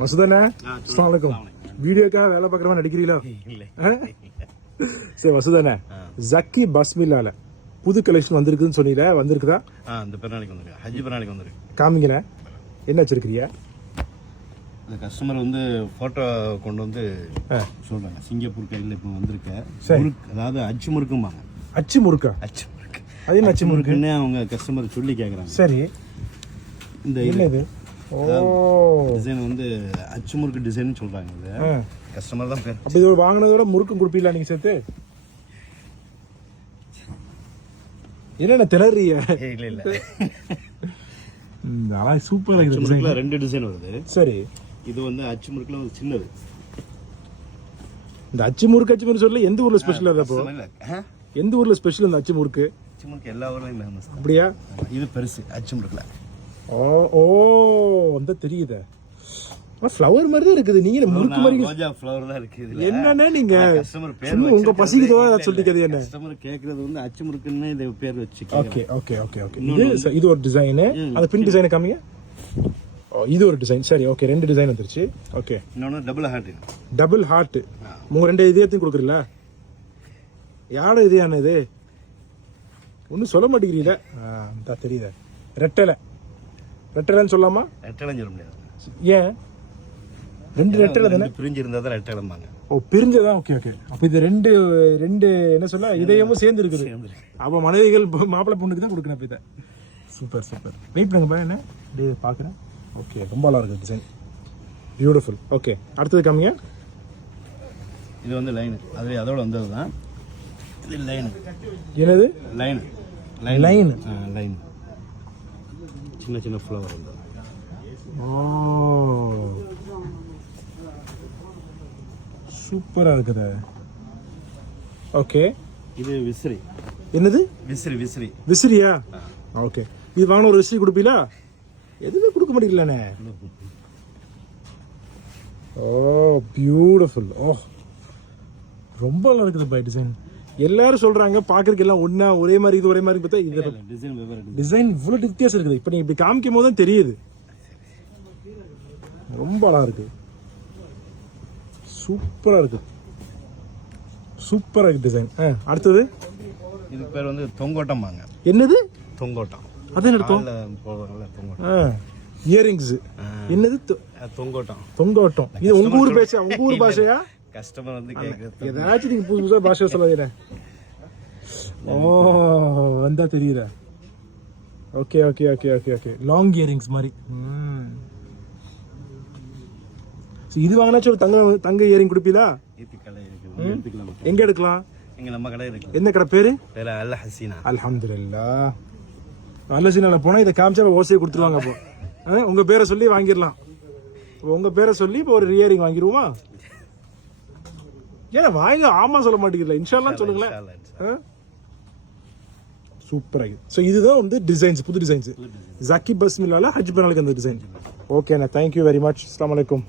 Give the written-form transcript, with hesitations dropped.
மசூதண்ணா அஸ்ஸலாமு அலைக்கும். வீடியோக்காக வேலை பார்க்குறவன் நடிக்கிறீங்களோ? சரி மசூதண்ணா, ஜக்கி பஸ்மில்லால புது கலெக்ஷன் வந்திருக்குன்னு சொன்னீங்க, வந்திருக்குதா? இந்த பெருநாளைக்கு வந்திருக்கு, ஹஜ் பெருநாளைக்கு வந்திருக்கு. காமிங்கண்ணே, என்ன வச்சிருக்கிறீங்க? இந்த கஸ்டமர் வந்து போட்டோ கொண்டு வந்து சொல்றாங்க, சிங்கப்பூர் கையில் இப்போ வந்திருக்க அதாவது அச்சு முறுக்கும்பாங்க. அச்சு முறுக்கா? அச்சு முறுக்கு. அது என்ன அச்சு முறுக்குன்னு அவங்க கஸ்டமர் சொல்லி கேட்குறாங்க. சரி, இந்த இது டிசைன் வந்து அச்சு முறுக்கு டிசைன் சொல்றாங்க. இது கஸ்டமர் தான் பேர். அப்படி இது வாங்கினதோட முறுக்கும் கொடுப்பீங்களா நீங்க சேர்த்து? என்னென்ன திணறிய? இல்ல இல்ல, சூப்பரா இருக்கு. ரெண்டு டிசைன் வருது. சரி, இது வந்து அச்சு முறுக்குல ஒரு சின்னது. இந்த அச்சு முறுக்கு சொல்ல எந்த ஊர்ல ஸ்பெஷல்? அப்போ எந்த ஊர்ல ஸ்பெஷல் இந்த அச்சு முறுக்கு? அச்சு முறுக்கு எல்லா ஊர்லயும் ஃபேமஸ். அப்படியா? இது பெருசு அச்சு முறுக்குல. ஓ அந்த தெரியுதே, ஃப்ளவர் மாதிரி தான் இருக்குது. நீங்க முறுக்கு மாதிரி ரோஜா ஃப்ளவர் தான் இருக்கு. என்னன்னா நீங்க கஸ்டமர் பேர் உங்க பசிக்குதோ சொல்லிக்கிறது என்ன? கஸ்டமர் கேக்குறது வந்து அச்சு முறுக்குன்னு இது பேர் வச்சு. Okay okay okay okay. இது ஒரு டிசைன். அது பின் டிசைன் காமிங்க. இது ஒரு டிசைன். சரி, ஓகே, ரெண்டு டிசைன் வந்துருச்சு. ஓகே, இன்னொன்னு டபுள் ஹார்ட். Double heart. உங்க ரெண்டு இதயத்தையும் கொடுக்குறீங்களா? யாட இதயான இது? ஒன்னும் சொல்ல மாட்டேங்கிறீங்களா? தெரியுதா? ரெட்டலை. ரெட்டலைன்னு சொல்லாமா? ரெட்டலைன்னு சொல்ல முடியாது. ஏன்? ரெண்டு ரெட்டலை தானே? பிரிஞ்சு இருந்தா தான் ரெட்டலைம்பாங்க. ஓ, பிரிஞ்சதான். Okay okay. அப்ப இது ரெண்டு ரெண்டு என்ன சொல்ல, இதயமும் சேர்ந்து இருக்குது. அப்ப மனைவிகள் மாப்பிள்ளை பொண்ணுக்கு தான் கொடுக்கணும். அப்ப இதை சூப்பர் சூப்பர். வெயிட் பண்ணுங்க பாரு, என்ன பாக்குறேன். ஓகே, ரொம்ப நல்லா இருக்கு டிசைன், பியூட்டிஃபுல். ஓகே, அடுத்தது காமிங்க. இது வந்து லைன், அது அதோட வந்தது தான். இது லைன். என்னது? Line line line line. சின்ன சின்ன ஃப்ளவர் வந்தது. ஓ, சூப்பரா இருக்குது. ஓகே, இது விசிறி. என்னது? விசிறி. விசிறி விசிறியா? ஓகே, இது வாங்கின ஒரு விசிறி கொடுப்பீங்களா? எதுவுமே கொடுக்க மாட்டீங்களானே. ஓ, பியூட்டிஃபுல். ஓ, ரொம்ப நல்லா இருக்குது பை டிசைன். எல்லாரும் சொல்றாங்க பாக்குறதுக்கு எல்லாம் ஒன்னா ஒரே மாதிரி, இது ஒரே மாதிரி பார்த்தா இது டிசைன் இவ்வளவு வித்தியாசம் இருக்குது. இப்ப நீங்க இப்படி காமிக்கும் போது தான் தெரியுது. ரொம்ப அழகா இருக்கு, சூப்பரா இருக்கு, சூப்பரா இருக்கு டிசைன். அடுத்தது இதுக்கு பேர் வந்து தொங்கோட்டம்பாங்க. என்னது? தொங்கோட்டம். அது என்ன அர்த்தம்? இயரிங்ஸ். என்னது? தொங்கோட்டம். தொங்கோட்டம். இது உங்க ஊர் பேச, உங்க ஊர் பாஷையா? கஸ்டமர் வந்து கேக்குறது. ஏதாச்சும் நீங்க புதுசு புதுசா பாஷை சொல்லாதீங்க. ஓ, வந்தா தெரியுதா? Okay okay okay okay okay. Long earrings மாதிரி. இது வாங்கினாச்சும் ஒரு தங்க இயரிங் கொடுப்பீங்களா? எங்க எடுக்கலாம்? எங்க நம்ம கடை இருக்கு. என்ன கடை பேரு? அல் ஹசீனா. அல்ஹம்துலில்லாஹ். அல் ஹசீனால போனா இதை காமிச்சா ஓசையை கொடுத்துருவாங்க. அப்போ உங்க பேரை சொல்லி வாங்கிடலாம். உங்க பேரை சொல்லி இப்போ ஒரு இயரிங் வாங்கிடுவோமா? ஏன்னா வாங்க, ஆமா சொல்ல மாட்டேங்கிறீங்களா? இன்ஷால்லாம் சொல்லுங்களேன். சூப்பராக. ஸோ இதுதான் வந்து டிசைன்ஸ், புது டிசைன்ஸ். ஜக்கி பஸ்மில்லால ஹஜ் பெருநாளைக்கு அந்த டிசைன். ஓகேண்ணா, தேங்க்யூ வெரி மச். அஸ்ஸலாமு அலைக்கும்.